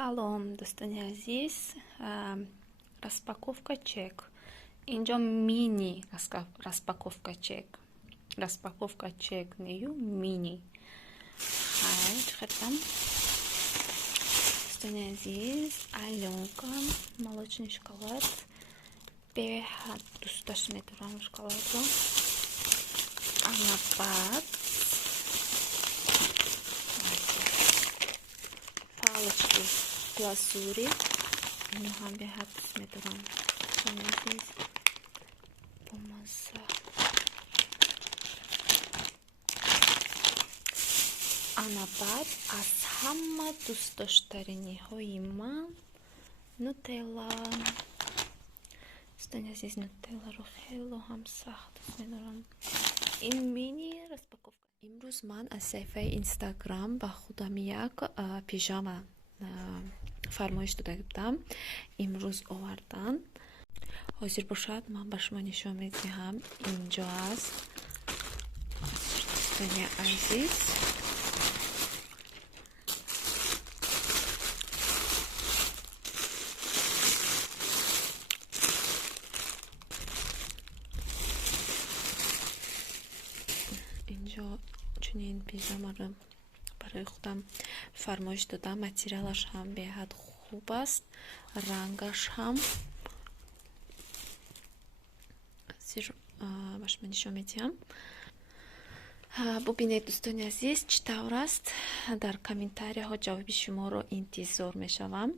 Салом, дӯстони азиз, распаковка чек. Инҷо мини распаковка чек нею мини. Хайр, хатам. Дӯстони азиз, Аленка, молочный шоколад. Беҳад дӯсташ медорам шоколадро. Анабад. Палочки глазури. Ино ҳам беҳад дӯст медорам. Дӯстони азиз, бомазза. Анабад аз ҳама дӯстдоштариниҳои ман нутелла. Дӯстони азиз, нутелларо хело ҳам сахт дӯст медорам. Ин мини распаковка. Имрӯз ман аз саҳифаи Instagram ба худам як пижама фармоиш дода будам. Имрӯз овардан. Ҳозир бошад, ман ба шумо нишон медиҳам. Инҷо аст. Дӯстони азиз, инҷо чунин пижамаро барои худам фармоиш додам. Материалаш ҳам беҳад хуб аст, рангаш ҳам. Ҳозир ба шумо нишон медиҳам. Бубинед дӯстони азиз, чӣ тавр аст? Дар комментарияҳо ҷавоби шуморо интизор мешавам.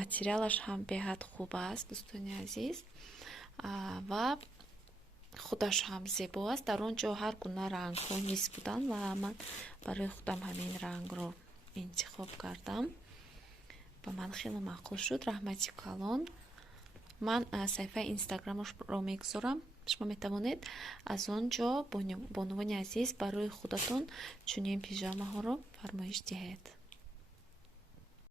Материалаш ҳам беҳад хуб аст дӯстони азиз ва худаш ҳам зебо аст. Дар он ҷо ҳар гуна рангҳо низ буданд ва ман барои худам ҳамин рангро интихоб кардам. Ба ман хеле маъқул шуд. Раҳмати калон. Ман саҳифаи Instagramро мегузорам. шумо метавонед аз он ҷо бонувони азиз барои худатон чунин пижамаҳоро фармоиш диҳед.